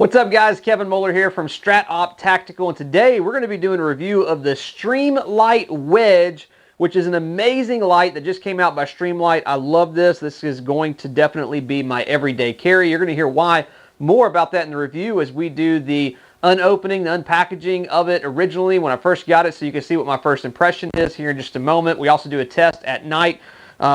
What's up guys, Kevin Moeller here from Strat Tactical, and today we're going to be doing a review of the Streamlight Wedge, which is an amazing light that just came out by Streamlight. I love this. This is going to definitely be my everyday carry. You're going to hear more about that in the review as we do the unopening, the unpackaging of it originally when I first got it, so you can see what my first impression is here in just a moment. We also do a test at night.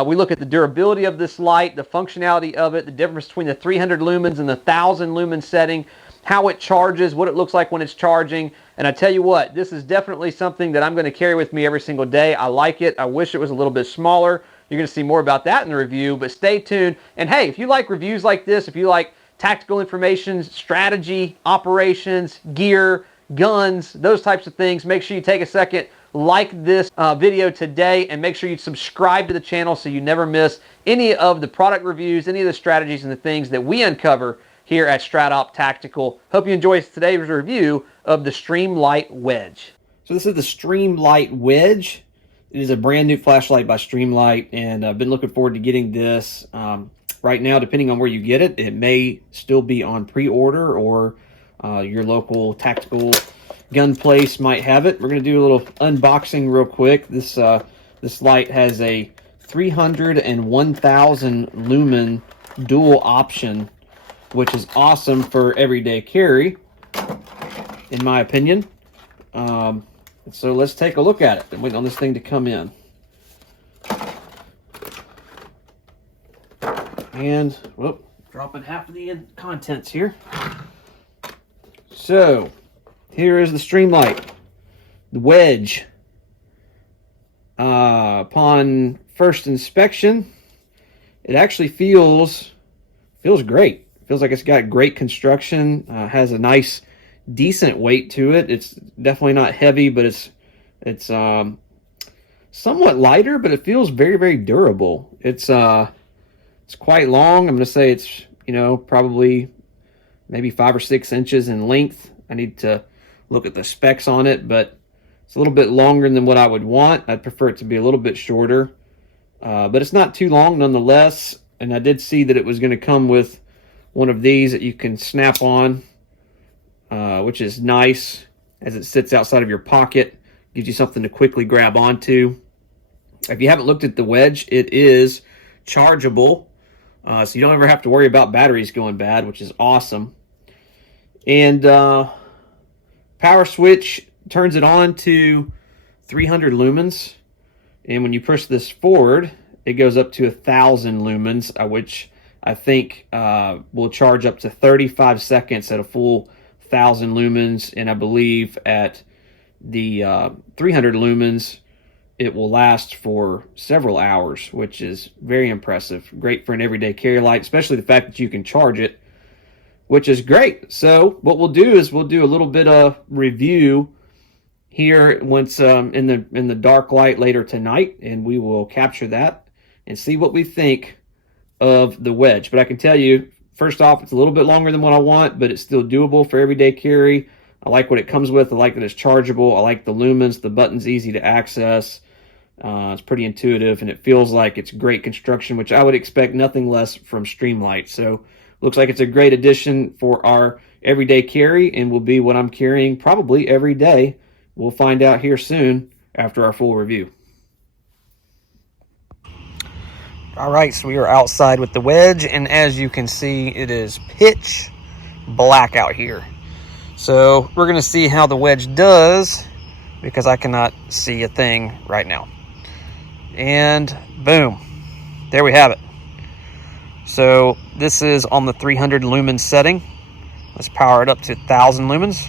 We look at the durability of this light, the functionality of it, the difference between the 300 lumens and the 1000 lumen setting, how it charges, what it looks like when it's charging. And I tell you what, this is definitely something that I'm going to carry with me every single day. I like it. I wish it was a little bit smaller. You're going to see more about that in the review, but stay tuned. And hey, if you like reviews like this, if you like tactical information, strategy, operations, gear, guns, those types of things, make sure you take a second, like this video today, and make sure you subscribe to the channel so you never miss any of the product reviews, any of the strategies and the things that we uncover here at Strat Tactical. Hope you enjoy today's review of the Streamlight Wedge. So this is the Streamlight Wedge. It is a brand new flashlight by Streamlight, and I've been looking forward to getting this. Right now, depending on where you get it, it may still be on pre-order, or your local tactical gun place might have it. We're going to do a little unboxing real quick. This light has a 300 and 1000 lumen dual option, which is awesome for everyday carry, in my opinion. So let's take a look at it. I'm waiting on this thing to come in. And, whoop, dropping half of the contents here. So, here is the Streamlight, the Wedge. Upon first inspection, it actually feels great. Feels like it's got great construction. Has a nice, decent weight to it. It's definitely not heavy, but it's somewhat lighter, but it feels very, very durable. It's quite long. I'm going to say it's, probably maybe 5 or 6 inches in length. I need to look at the specs on it, but it's a little bit longer than what I would want. I'd prefer it to be a little bit shorter, but it's not too long nonetheless. And I did see that it was going to come with one of these that you can snap on, which is nice, as it sits outside of your pocket. Gives you something to quickly grab onto. If you haven't looked at the Wedge, it is chargeable, so you don't ever have to worry about batteries going bad, which is awesome. And power switch turns it on to 300 lumens, and when you push this forward, it goes up to 1000 lumens, which I think will charge up to 35 seconds at a full 1000 lumens, and I believe at the 300 lumens it will last for several hours, which is very impressive. Great for an everyday carry light, especially the fact that you can charge it, which is great. So what we'll do is we'll do a little bit of review here once in the dark light later tonight, and we will capture that and see what we think of the Wedge. But I can tell you, first off, it's a little bit longer than what I want, but it's still doable for everyday carry. I like what it comes with. I like that it's chargeable. I like the lumens. The button's easy to access. It's pretty intuitive, and it feels like it's great construction, which I would expect nothing less from Streamlight. So looks like it's a great addition for our everyday carry, and will be what I'm carrying probably every day. We'll find out here soon after our full review. All right, so we are outside with the Wedge, and as you can see, it is pitch black out here. So we're going to see how the Wedge does, because I cannot see a thing right now. And boom, there we have it. So this is on the 300 lumen setting. Let's power it up to 1000 lumens.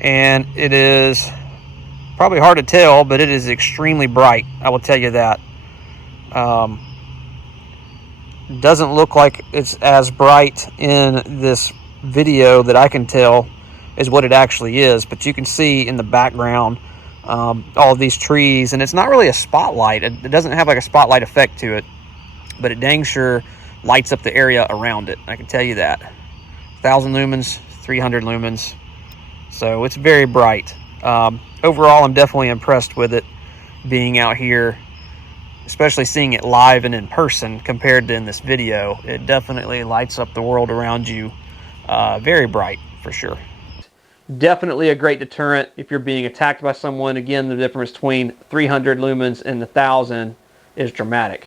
And it is probably hard to tell, but it is extremely bright. I will tell you that. Doesn't look like it's as bright in this video that I can tell is what it actually is, but you can see in the background all of these trees, and it's not really a spotlight. It doesn't have like a spotlight effect to it, but it dang sure lights up the area around it. I can tell you that. 1000 lumens, 300 lumens, so it's very bright. Overall, I'm definitely impressed with it being out here, especially seeing it live and in person compared to in this video. It definitely lights up the world around you Very bright, for sure. Definitely a great deterrent if you're being attacked by someone. Again, the difference between 300 lumens and 1,000 is dramatic.